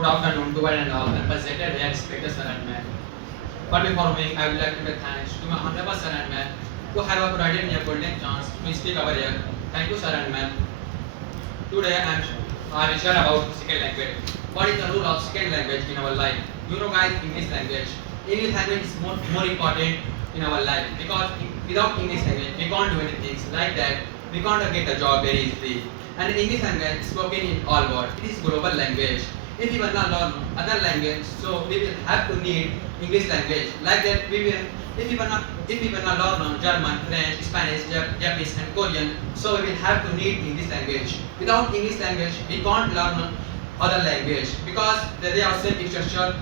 Good afternoon to one and all, and presented here respected sir and ma'am. But before me, I would like to give thanks to my honorable sir and ma'am who have provided me a golden chance to speak over here. Thank you, sir and ma'am. Today I will share about second language. What is the role of second language in our life? You know, guys, English language. English language is more important in our life because without English language we can't do anything like that. We can't get a job very easily. And English language is spoken in all world. It is global language. If we will not learn other language, so we will have to need English language. Like that, we will. If we will not learn German, French, Spanish, Japanese, and Korean, so we will have to need English language. Without English language, we can't learn other language because they are same structure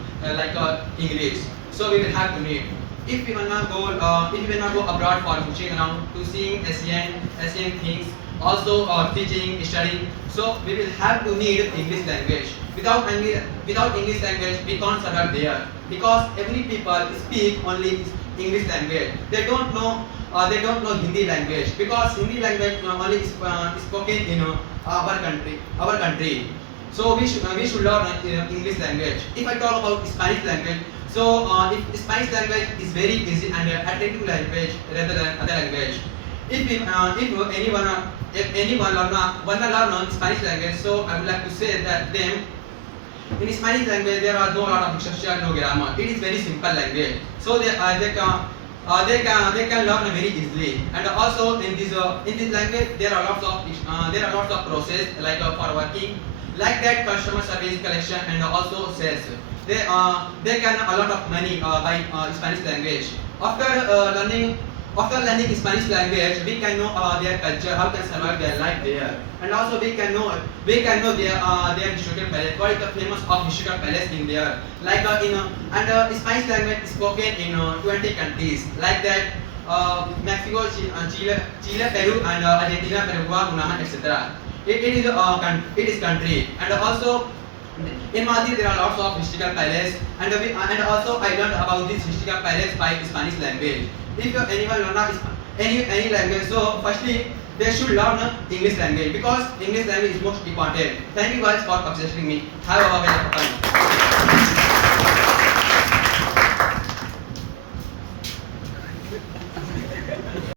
English. So we will have to need. If we will not go abroad for pushing around to seeing Asian things, also teaching, studying, so we will have to need English language. Without English language, we can't survive there because every people speak only English language. They don't know Hindi language because Hindi language only is spoken in our country. So we should learn English language. If I talk about Spanish language, so if Spanish language is very easy and attractive language rather than other language. If anyone wanna learn Spanish language, so I would like to say that them in Spanish language there are no lot of structure, no grammar. It is very simple language. So they can learn very easily. And also in this language there are lots of process for working, like that customer service, collection, and also sales. They can a lot of money by Spanish language. After learning Spanish language, we can know their culture, how can survive their life there, and also we can know their historical palace. What is the famous of historical palace in there? Spanish language is spoken in 20 countries, like that Mexico, Chile, Peru, and Argentina, Paraguay, Panama, etc. It is country, and also in Madrid there are lots of historical palace, and also I learned about this historical palace by Spanish language. If anyone learn any language, so firstly they should learn English language because English language is most important. Thank you guys for considering me. Have a wonderful time.